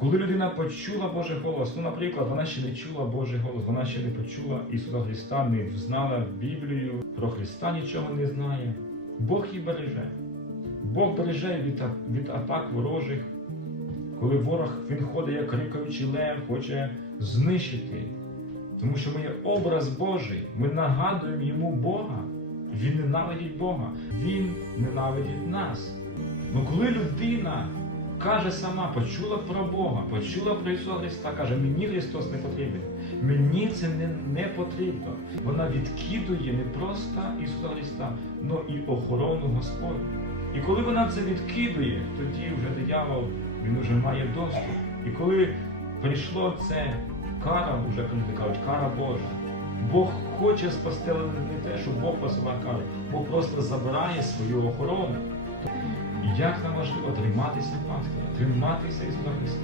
Коли людина почула Божий голос, ну, наприклад, вона ще не чула Божий голос, вона ще не почула Ісуса Христа, не знала Біблію, про Христа нічого не знає. Бог її береже. Бог береже від, від атак ворожих, коли ворог він ходить як рикаючий лев, хоче знищити. Тому що ми є образ Божий, ми нагадуємо йому Бога. Він ненавидить Бога, Він ненавидить нас. Ну коли людина каже сама, почула про Бога, почула про Ісуса Христа, каже, мені Христос не потрібен, мені це не, не потрібно. Вона відкидує не просто Ісуса Христа, але і охорону Господню. І коли вона це відкидує, тоді вже диявол він вже має доступ. І коли прийшло це кара, вже кажуть, кара Божа. Бог хоче спасти не те, що Бог посилає кари, Бог просто забирає свою охорону. Як нам важливо триматися пастора, триматися Ісуса Христа.